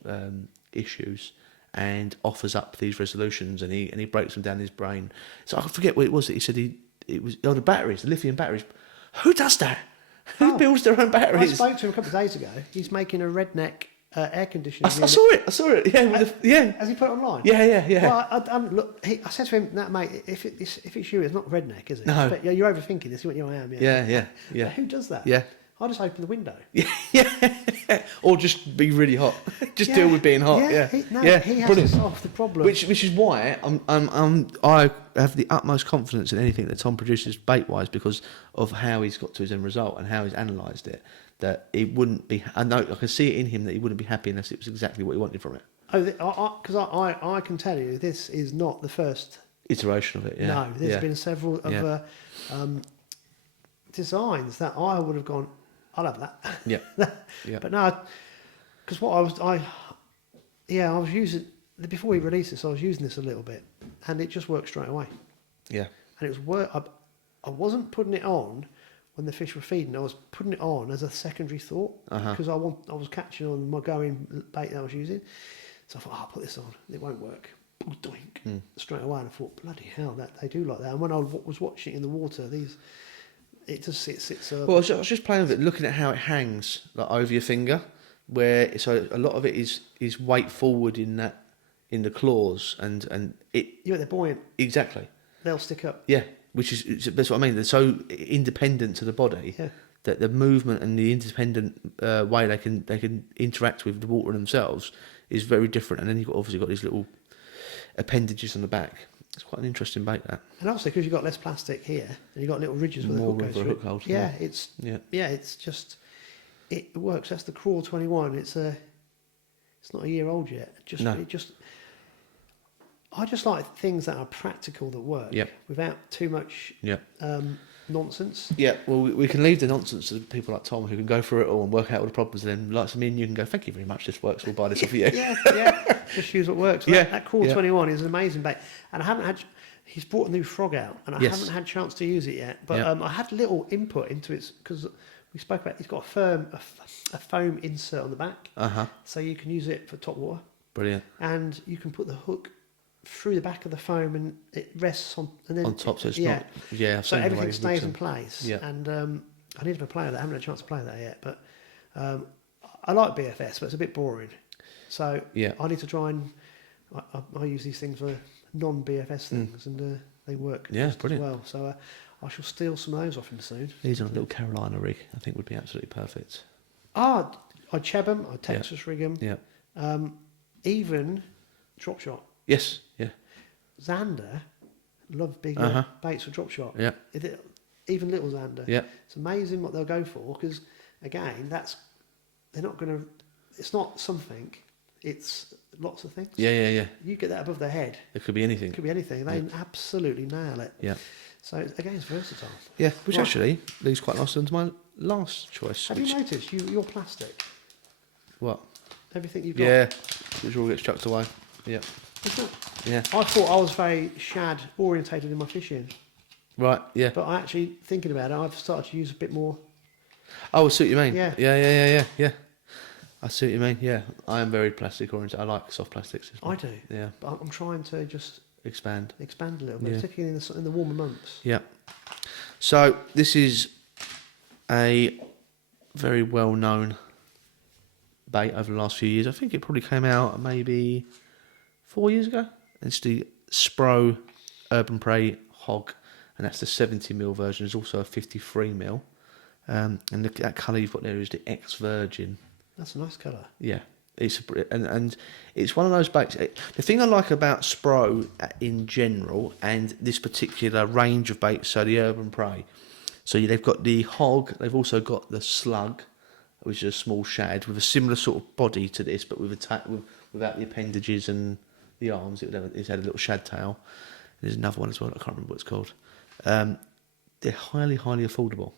issues and offers up these resolutions, and he breaks them down in his brain. So I forget what it was that he said. It was the batteries, the lithium batteries. Who does that? Who builds their own batteries? I spoke to him a couple of days ago. He's making a redneck air conditioner. I saw it. Yeah, Has he put it online? Yeah. Well, look, I said to him, "No, mate, if it's you, it's not redneck, is it?" No. But, you're overthinking this. What I am. Yeah. Who does that? Yeah. I'll just open the window. Yeah. Or just be really hot. Just deal with being hot. Yeah. He has to solve the problem. Which is why I have the utmost confidence in anything that Tom produces bait wise, because of how he's got to his end result and how he's analysed it. That it wouldn't be. I know I can see it in him that he wouldn't be happy unless it was exactly what he wanted from it. Oh, because I can tell you this is not the first iteration of it. Yeah. No, there's been several other designs that I would have gone, I'll have that. Yeah. But no, because I was using, before we released this, I was using this a little bit, and it just worked straight away. Yeah. And it was I wasn't putting it on when the fish were feeding. I was putting it on as a secondary thought, because I was catching on my going bait that I was using. So I thought, I'll put this on. It won't work. Doink. Straight away, and I thought, bloody hell, that they do like that. And when I was watching it in the water, it just sits. Well, I was just playing with it, looking at how it hangs like over your finger, where so a lot of it is weight forward in the claws, and it. Yeah, they're buoyant. Exactly. They'll stick up. Yeah, that's what I mean. They're so independent to the body that the movement and the independent way they can interact with the water themselves is very different. And then you've obviously got these little appendages on the back. It's quite an interesting bait, that. And also because you've got less plastic here, and you've got little ridges with more a hook room for a hook hold. It's just it works. That's the Crawl 21. It's not a year old yet. I just like things that are practical that work without too much nonsense. Yeah, well, we can leave the nonsense to people like Tom, who can go through it all and work out all the problems, and then like me and you can go, thank you very much, this works, we'll buy this off of you. Yeah, just use what works. That Crawl 21 is an amazing bait, and I haven't had. He's brought a new frog out, and I haven't had a chance to use it yet. But I had little input into it because we spoke about. It's got a foam insert on the back, so you can use it for top water. Brilliant. And you can put the hook through the back of the foam, and it rests on, and then on top, so it's not. Yeah, so everything stays in place. Yeah. And I need to play with that. I haven't had a chance to play with that yet, but I like BFS, but it's a bit boring. So I need to try and I use these things for non-BFS things, and they work just as well. So I shall steal some of those off him soon. These on a little Carolina rig, I think, would be absolutely perfect. I'd Cheb them, I'd Texas rig them. Yeah. Even drop shot. Yes. Yeah. Zander love big baits for drop shot. Yeah. Even little Zander. Yeah. It's amazing what they'll go for, because again, they're not going to. It's not something. It's lots of things. Yeah. You get that above their head. It could be anything. They absolutely nail it. Yeah. So again, it's versatile. Yeah, which actually leads quite nicely into my last choice. Have you noticed your plastic? What? Everything you've got. Yeah, which all gets chucked away. Yeah. Yeah. I thought I was very shad orientated in my fishing. Right. Yeah. But actually thinking about it, I've started to use a bit more. Oh, I see what you mean. Yeah. Yeah. I see what you mean. Yeah, I am very plastic oriented. I like soft plastics. I do. Yeah. But I'm trying to just expand a little bit, particularly in the warmer months. Yeah. So this is a very well known bait over the last few years. I think it probably came out maybe 4 years ago. It's the Spro Urban Prey Hog, and that's the 70mm version. There's also a 53mm, and that colour you've got there is the X Virgin. That's a nice colour. Yeah, and it's one of those baits. The thing I like about Spro in general, and this particular range of baits, so the Urban Prey, so they've got the Hog, they've also got the Slug, which is a small shad with a similar sort of body to this, but without the appendages and the arms. It's had a little shad tail. There's another one as well. I can't remember what it's called. They're highly, highly affordable.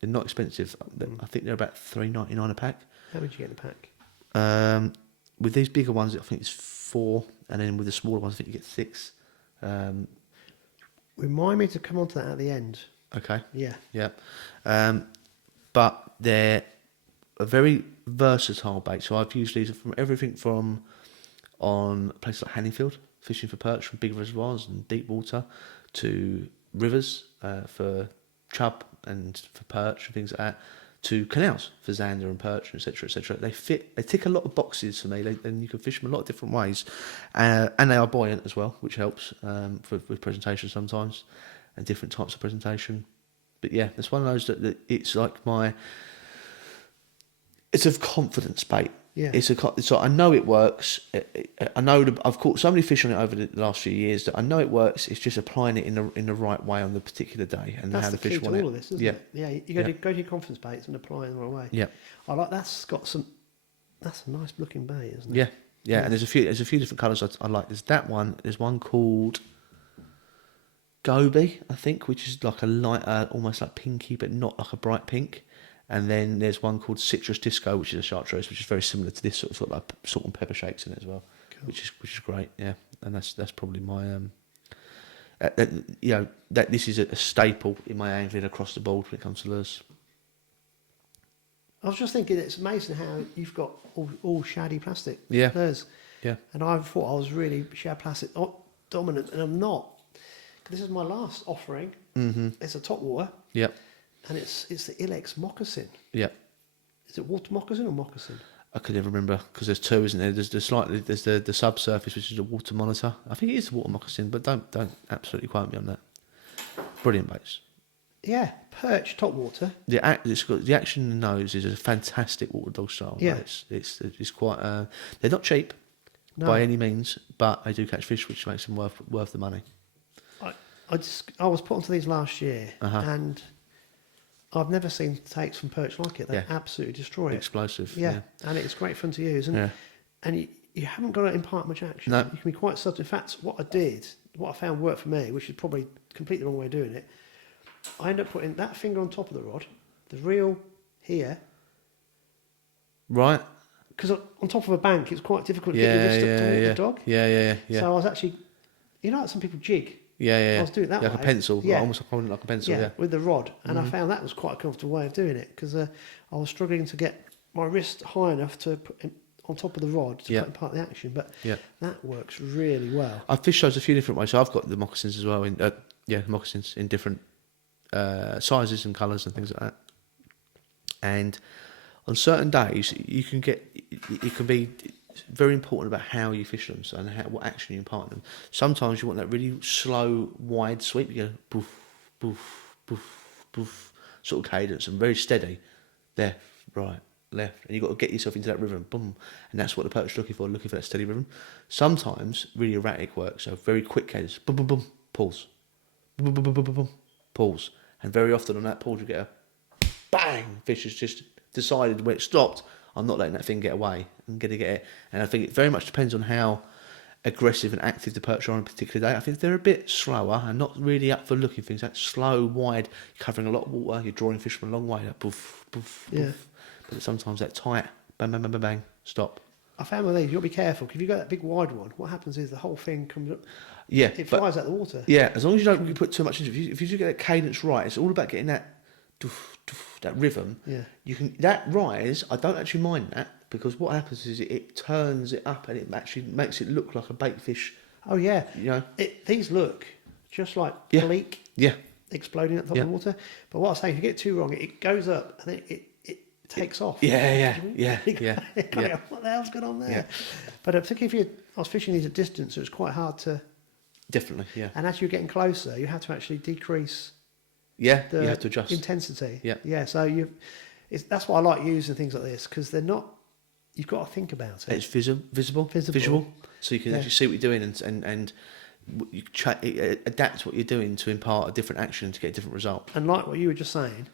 They're not expensive. I think they're about $3.99 a pack. How much you get in a pack? With these bigger ones, I think it's 4, and then with the smaller ones, I think you get 6. Remind me to come on to that at the end. Okay. Yeah. Yeah. But they're a very versatile bait. So I've used these from everything from on places like Hanningfield, fishing for perch from big reservoirs and deep water, to rivers for chub and for perch and things like that, to canals for zander and perch, etc., etc. They tick a lot of boxes for me, and you can fish them a lot of different ways, and they are buoyant as well, which helps with presentation sometimes, and different types of presentation. But yeah, it's one of those that it's like it's a confidence bait. Yeah. So I know it works. I know I've caught so many fish on it over the last few years that I know it works. It's just applying it in the right way on the particular day and that's how the fish want it. That's the key to all of this, isn't it? Yeah, you go to your confidence baits and apply it in the right way. Yeah. I like that's a nice looking bait, isn't it? Yeah. Yeah, and there's a few different colours I like. There's that one. There's one called Gobi, I think, which is like a lighter, almost like pinky, but not like a bright pink. And then there's one called Citrus Disco, which is a chartreuse, which is very similar to this sort of like salt and pepper shakes in it as well, cool. which is great. Yeah, and that's probably my that this is a staple in my angling across the board when it comes to lures. I was just thinking, it's amazing how you've got all shady plastic lures. Yeah. And I thought I was really shad plastic dominant, and I'm not. This is my last offering. Mm-hmm. It's a top water. Yep. And it's the Ilex moccasin. Yeah. Is it water moccasin or moccasin? I could never remember because there's two, isn't there? There's the subsurface, which is a water monitor. I think it is the water moccasin, but don't absolutely quote me on that. Brilliant baits. Yeah, perch top water. It's got the action in the nose is a fantastic water dog style. Yeah. It's quite. They're not cheap by any means, but they do catch fish, which makes them worth the money. I was put onto these last year, and I've never seen takes from perch like it. They absolutely destroy it. Explosive. Yeah, and it's great fun to use. And you haven't got to impart much action. No. You can be quite subtle. In fact, what I found worked for me, which is probably completely the wrong way of doing it, I end up putting that finger on top of the rod, the reel here. Right. Because on top of a bank, it's quite difficult to get your wrist up to walk the dog. Yeah. So I was actually, like some people jig. Yeah. I was doing it that way. Like a pencil. Almost like a pencil. Yeah. With the rod. And I found that was quite a comfortable way of doing it, because I was struggling to get my wrist high enough to put on top of the rod to put in part of the action. But that works really well. I've fished those a few different ways. So I've got the moccasins as well. Moccasins in different sizes and colours and things like that. And on certain days, it can be very important about how you fish them and what action you impart them. Sometimes you want that really slow, wide sweep. You go boof, boof, boof, boof, sort of cadence, and very steady. Left, right, left, and you've got to get yourself into that rhythm. Boom, and that's what the perch is looking for that steady rhythm. Sometimes really erratic work, so very quick cadence. Boom, boom, boom, pause. Boom, boom, boom, boom, boom, boom, pause. And very often on that pause you get a bang. Fish has just decided when it stopped, I'm not letting that thing get away. I'm going to get it. And I think it very much depends on how aggressive and active the perch are on a particular day. I think if they're a bit slower and not really up for looking things, that slow, wide, covering a lot of water, you're drawing fish from a long way, that poof, poof, poof. But sometimes that tight, bang, bang, bang, bang, bang, stop. I found with these, you've got to be careful. If you've got that big wide one, what happens is the whole thing comes up. Yeah. It flies out the water. Yeah, as long as you don't put too much into it. If you get that cadence right, it's all about getting that that rhythm. Yeah. You can that rise. I don't actually mind that, because what happens is it turns it up and it actually makes it look like a bait fish. Oh yeah. You know. These look just like bleak. Yeah. Exploding at the top of the water. But what I say, if you get too wrong, it goes up and then it takes off. Yeah. What the hell's going on there? Yeah. But particularly I was fishing these at distance, so it's quite hard to. Definitely, yeah. And as you're getting closer, you have to actually decrease. Yeah, you have to adjust intensity. Yeah. So that's why I like using things like this, because they're not. You've got to think about it. It's visible, so you can actually see what you're doing and you adapt what you're doing to impart a different action to get a different result. And like what you were just saying,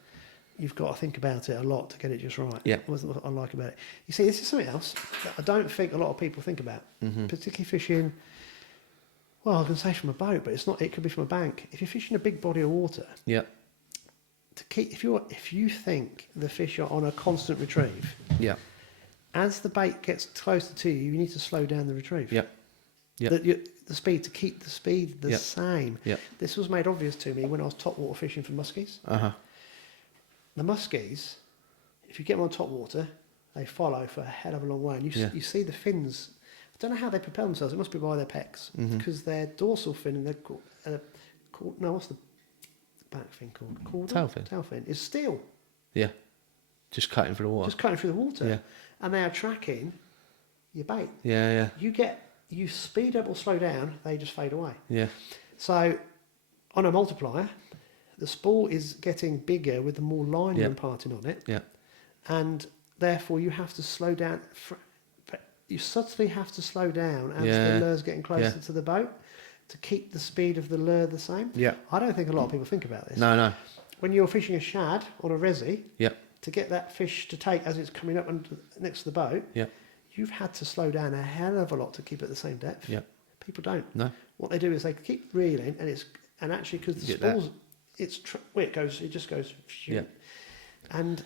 you've got to think about it a lot to get it just right. Yeah. That's what I like about it. You see, this is something else that I don't think a lot of people think about, particularly fishing. Well, I can say from a boat, but it's not. It could be from a bank. If you're fishing a big body of water, Yeah. if you think the fish are on a constant retrieve, Yeah. as the bait gets closer to you, you need to slow down the retrieve. Yeah. Yeah. The speed, to keep the speed the same. Yeah. This was made obvious to me when I was top water fishing for muskies. The muskies, if you get them on top water, they follow for a hell of a long way, and you see the fins. I don't know how they propel themselves. It must be by their pecs, because their dorsal fin and their what's the back fin called? Caudal? Tail fin is steel. Yeah. Just cutting through the water. Just cutting through the water. Yeah. And they are tracking your bait. Yeah. Yeah. You speed up or slow down, they just fade away. Yeah. So on a multiplier, the spool is getting bigger with the more line you're imparting on it. Yeah. And therefore you have to slow down. You subtly have to slow down as the lure's getting closer to the boat to keep the speed of the lure the same. Yeah. I don't think a lot of people think about this. No. When you're fishing a shad on a resi, Yeah. to get that fish to take as it's coming up next to the boat, you've had to slow down a hell of a lot to keep it the same depth. Yeah. People don't. No. What they do is they keep reeling, and actually because the spools, it just goes. Shoot. Yeah. And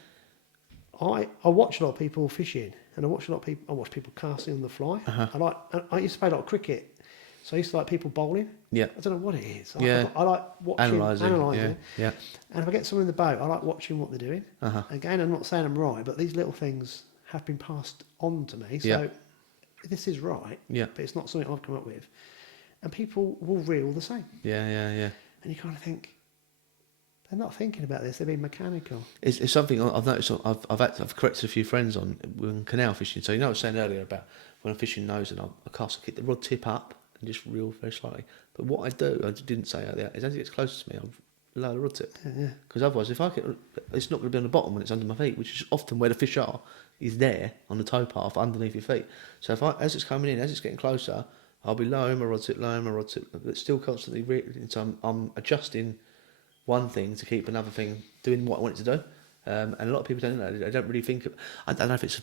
I watch a lot of people fishing, and I watch people casting on the fly. I used to play a lot of cricket, so I used to like people bowling. Yeah. I don't know what it is. Yeah. I like watching, analysing. Yeah. And if I get someone in the boat, I like watching what they're doing. Again, I'm not saying I'm right, but these little things have been passed on to me. So this is right, but it's not something I've come up with. And people will reel the same. Yeah. And you kind of think, they're not thinking about this, they're being mechanical. It's something I've noticed. I've corrected a few friends on when canal fishing. So I was saying earlier about when I'm fishing nose and I keep the rod tip up and just reel very slightly. But what I do, I didn't say earlier, is as it gets closer to me, I'll lower the rod tip. Because otherwise, it's not going to be on the bottom when it's under my feet, which is often where the fish are, is there on the toe path underneath your feet. So as it's coming in, as it's getting closer, I'll be lowering my rod tip, but it's still constantly so I'm adjusting one thing to keep another thing doing what I want it to do. And a lot of people don't know. They don't really think I don't know if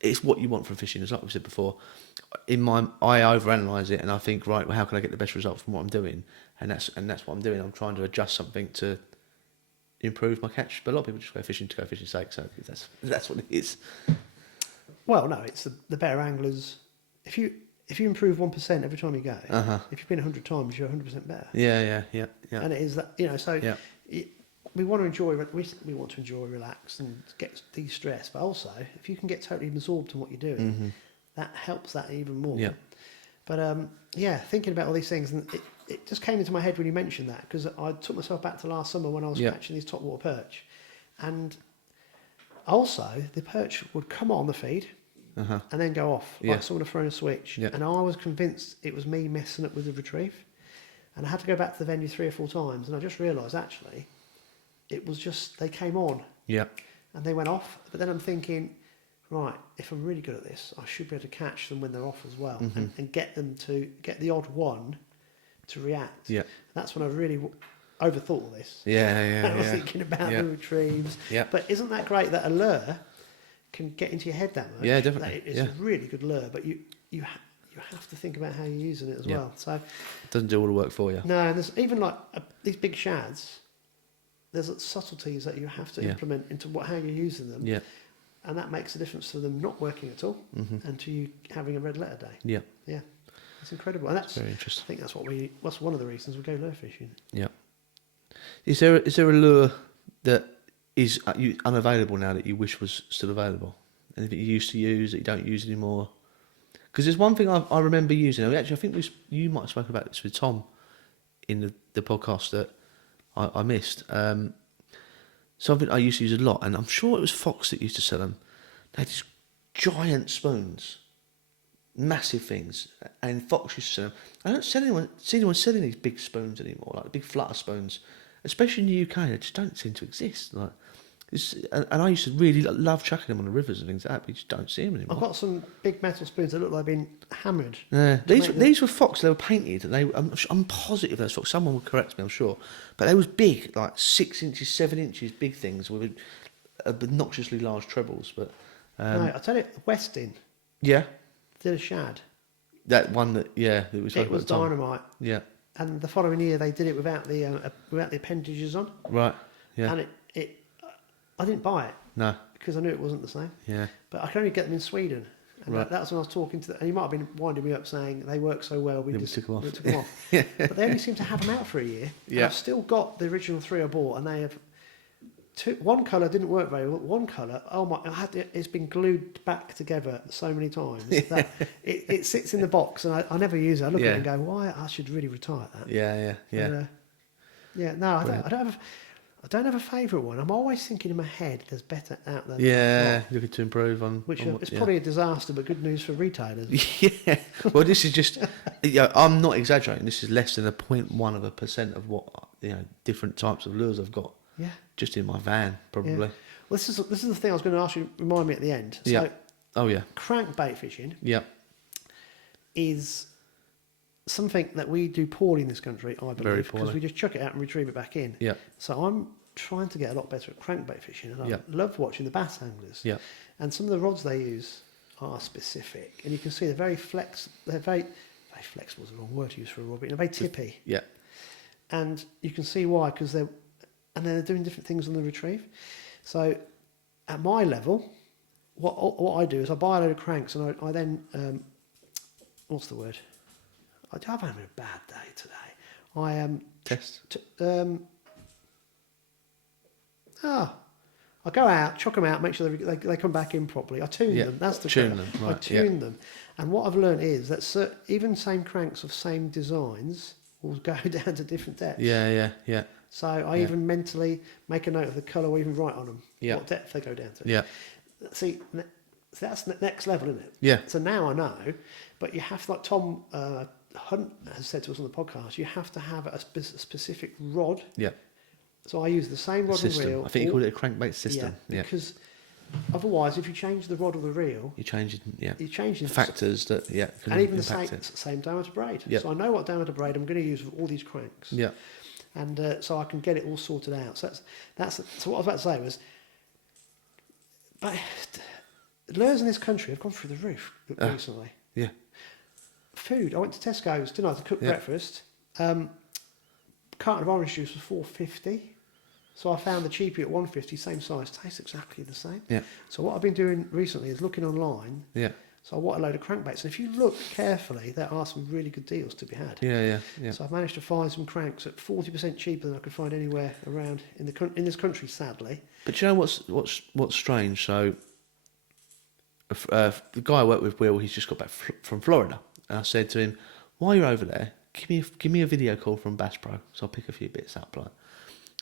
it's what you want from fishing. As like we said before, I overanalyze it and I think, right, well, how can I get the best result from what I'm doing? And that's what I'm doing. I'm trying to adjust something to improve my catch. But a lot of people just go fishing to go fishing's sake. So that's what it is. Well, no, it's the better anglers. If you improve 1% every time you go, if you've been 100 times, you're 100% better. Yeah. And it is that, so we want to enjoy, relax and get de-stress, but also if you can get totally absorbed in what you're doing, that helps that even more. Yeah. But thinking about all these things, and it just came into my head when you mentioned that, because I took myself back to last summer when I was catching these top water perch, and also the perch would come on the feed. And then go off, like someone had thrown a switch. And I was convinced it was me messing up with the retrieve. And I had to go back to the venue 3 or 4 times, and I just realised, actually, it was just, they came on. And they went off. But then I'm thinking, right, if I'm really good at this, I should be able to catch them when they're off as well, and get them to get the odd one to react. That's when I really overthought all this. I was thinking about the retrieves. But isn't that great that a lure can get into your head that much? Yeah, definitely. It's a really good lure, but you have to think about how you're using it as well. So it doesn't do all the work for you. No, and there's even like these big shads. There's subtleties that you have to implement into how you're using them. And that makes a difference to them not working at all, and to you having a red letter day. It's incredible, and that's very interesting. I think that's one of the reasons we go lure fishing. Is there a lure that is unavailable now that you wish was still available? Anything you used to use that you don't use anymore? Because there's one thing I remember using. Actually, I think you might have spoken about this with Tom in the podcast that I missed. Something I used to use a lot, and I'm sure it was Fox that used to sell them. They had these giant spoons, massive things, and Fox used to sell them. I don't see anyone selling these big spoons anymore, like the big flutter spoons, especially in the UK. They just don't seem to exist. Like, And I used to really love chucking them on the rivers and things like that, but you just don't see them anymore. I've got some big metal spoons that look like they've been hammered. Yeah, these were fox. They were painted, and I'm positive those fox. Someone will correct me, I'm sure, but they was big, like 6 inches, 7 inches, big things with obnoxiously large trebles. But No, I tell you, Westin yeah, did a shad. that one that It was dynamite. Yeah, And the following year they did it without the appendages on. right. Yeah, And I didn't buy it. no. Because I knew it wasn't the same. Yeah, But I can only get them in Sweden. And right. that's when I was talking to and he might have been winding me up saying they work so well, we took them off. took them off. Yeah. But they only seem to have them out for a year. Yeah. And I've still got the original 3 I bought, and they have one colour didn't work very well. One colour, it's been glued back together so many times that it sits in the box, and I never use it. I look at it and go, why? I should really retire that. Yeah. But, no, I don't have a favourite one. I'm always thinking in my head there's better out there. Yeah, looking to improve on... It's probably a disaster, but good news for retailers. Yeah. Well, this is just... I'm not exaggerating. This is less than 0.1% of what different types of lures I've got. Yeah. Just in my van, probably. Yeah. Well, this is the thing I was going to ask you. Remind me at the end. So, yeah. Oh yeah. Crankbait fishing. Yeah. Is something that we do poorly in this country, I believe, Very poorly, because we just chuck it out and retrieve it back in. Yeah. So I'm trying to get a lot better at crankbait fishing, and I love watching the bass anglers. Yeah. And some of the rods they use are specific, and you can see they're very very flexible is the wrong word to use for a rod, but they're very tippy. Yeah. And you can see why, because they're doing different things on the retrieve. So at my level, what I do is I buy a load of cranks, and I then what's the word? I'm having a bad day today. I Test. I go out, chuck them out, make sure they come back in properly. I tune them. That's the tune term. them. Right. I tune them, and what I've learned is that even same cranks of same designs will go down to different depths. Yeah. So I even mentally make a note of the colour, or even write on them what depth they go down to. Yeah. See, that's the next level, isn't it? Yeah. So now I know, but you have to, like Tom Hunt has said to us on the podcast, you have to have a specific rod. Yeah. So I use the same rod and reel. I think you called it a crankbait system. Yeah. Because otherwise, if you change the rod or the reel, you change it. Yeah. you change the factors that can and even the impact same diameter braid. Yeah. So I know what diameter braid I'm going to use for all these cranks. Yeah. And so I can get it all sorted out. So so what I was about to say was, but lures in this country have gone through the roof recently. Yeah. Food. I went to Tesco's tonight to cook breakfast. Carton of orange juice was $4.50. So I found the cheapie at $1.50, same size, tastes exactly the same. Yeah. So what I've been doing recently is looking online. Yeah. So I bought a load of crankbaits, and if you look carefully, there are some really good deals to be had. Yeah. So I've managed to find some cranks at 40% cheaper than I could find anywhere around in this country, sadly. But you know what's strange? So the guy I work with, Will, he's just got back from Florida, and I said to him, "While you're over there, give me a video call from Bass Pro, so I'll pick a few bits up." Like,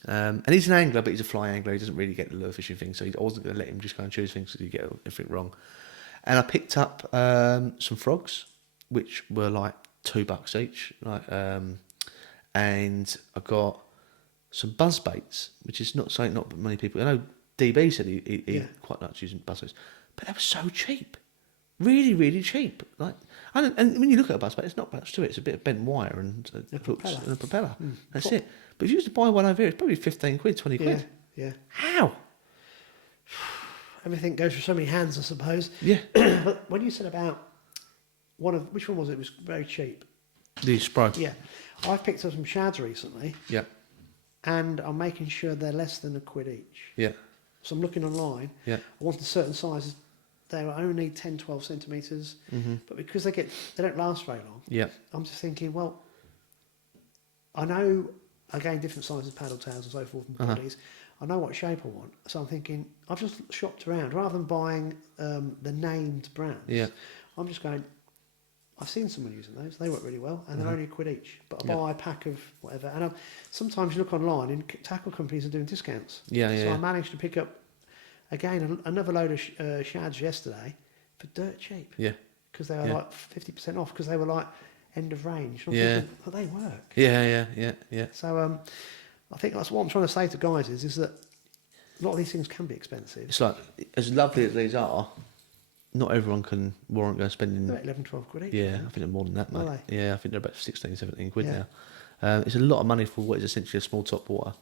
and he's an angler, but he's a fly angler. He doesn't really get the lure fishing thing, so I wasn't going to let him just go and choose things because he'd get everything wrong. And I picked up some frogs, which were like $2 each, and I got some buzz baits, which is not something not many people. I know DB said he quite likes using buzz baits, but they were so cheap, really, really cheap. And when you look at a buzz bait, it's not much to it. It's a bit of bent wire and hooks and a propeller. That's it. But if you used to buy one over here, it's probably 15 quid, 20 quid. Yeah. How? Everything goes through so many hands, I suppose. Yeah. But when you said about which one was it? It was very cheap. The spray. Yeah. I've picked up some shads recently. Yeah. And I'm making sure they're less than £1 each. Yeah. So I'm looking online. Yeah. I wanted certain sizes. They were only 10, 12 centimetres. Mm-hmm. But because they don't last very long. Yeah. I'm just thinking, well, I know, again, different sizes, paddle tails and so forth and bodies. I know what shape I want. So I'm thinking, I've just shopped around. Rather than buying the named brands, I'm just going, I've seen someone using those. They work really well, and they're only £1 each. But I buy a pack of whatever. And sometimes you look online, and tackle companies are doing discounts. So I managed to pick up, again, another load of shads yesterday for dirt cheap. Yeah. Because they were like 50% off, because they were like end of range. And I'm thinking, well, they work. Yeah. So I think that's what I'm trying to say to guys is that a lot of these things can be expensive. It's like, as lovely as these are, not everyone can warrant going spending... They're 11, 12 quid each. Yeah, I think they're more than that, mate. Are they? Yeah, I think they're about 16, 17 quid now. It's a lot of money for what is essentially a small top water.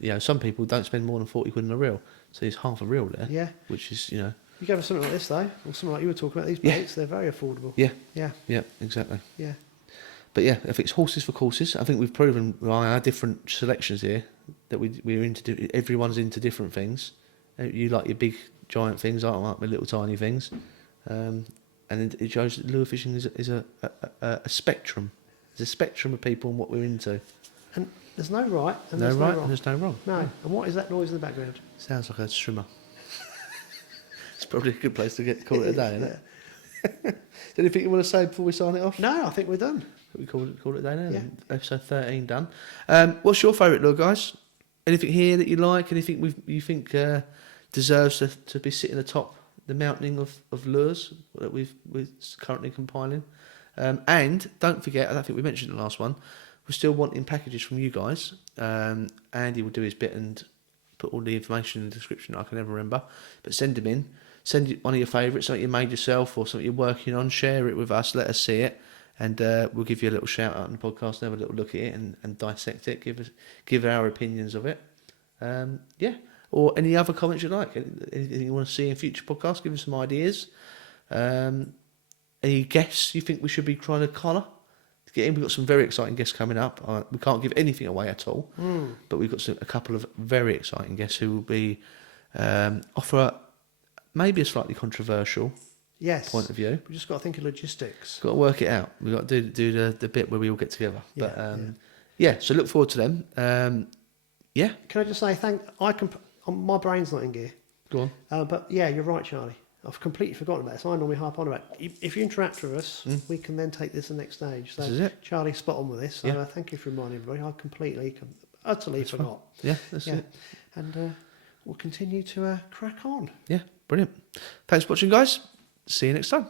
You know, some people don't spend more than 40 quid in a reel, so there's half a reel there. Yeah. Which is, you know... You go for something like this, though, or something like you were talking about, these baits, they're very affordable. Yeah. Yeah. Yeah, exactly. Yeah. But yeah, if it's horses for courses, I think we've proven by our different selections here that we're into... Everyone's into different things. You like your big, giant things, I like my little, tiny things. And it shows that lure fishing is a spectrum. There's a spectrum of people and what we're into. And there's no right and no there's right no wrong. And there's no wrong. No. And what is that noise in the background? Sounds like a swimmer. It's probably a good place to call it a day, isn't it? Is there anything you want to say before we sign it off? No, I think we're done. We call it a day now. Yeah. Episode 13 done. What's your favourite lure, guys? Anything here that you like? Anything you think deserves to be sitting atop the mounting of lures that we're currently compiling? And don't forget, I don't think we mentioned the last one, we're still wanting packages from you guys. Andy will do his bit and put all the information in the description I can never remember. But send them in. Send one of your favourites, something you made yourself or something you're working on. Share it with us. Let us see it. And we'll give you a little shout out on the podcast and have a little look at it and dissect it. Give our opinions of it. Or any other comments you like. Anything you want to see in future podcasts, give us some ideas. Any guests you think we should be trying to collar to get in? We've got some very exciting guests coming up. We can't give anything away at all, but we've got a couple of very exciting guests who will be offer maybe a slightly controversial point of view. We just got to think of logistics. Got to work it out. We've got to do the bit where we all get together. So look forward to them. Can I just say my brain's not in gear. Go on. But yeah, you're right, Charlie. I've completely forgotten about this. I normally harp on about it. If you interact with us, we can then take this to the next stage. So this is it. Charlie's spot on with this. So thank you for reminding everybody. I utterly forgot. Yeah, that's it. And we'll continue to crack on. Yeah, brilliant. Thanks for watching, guys. See you next time.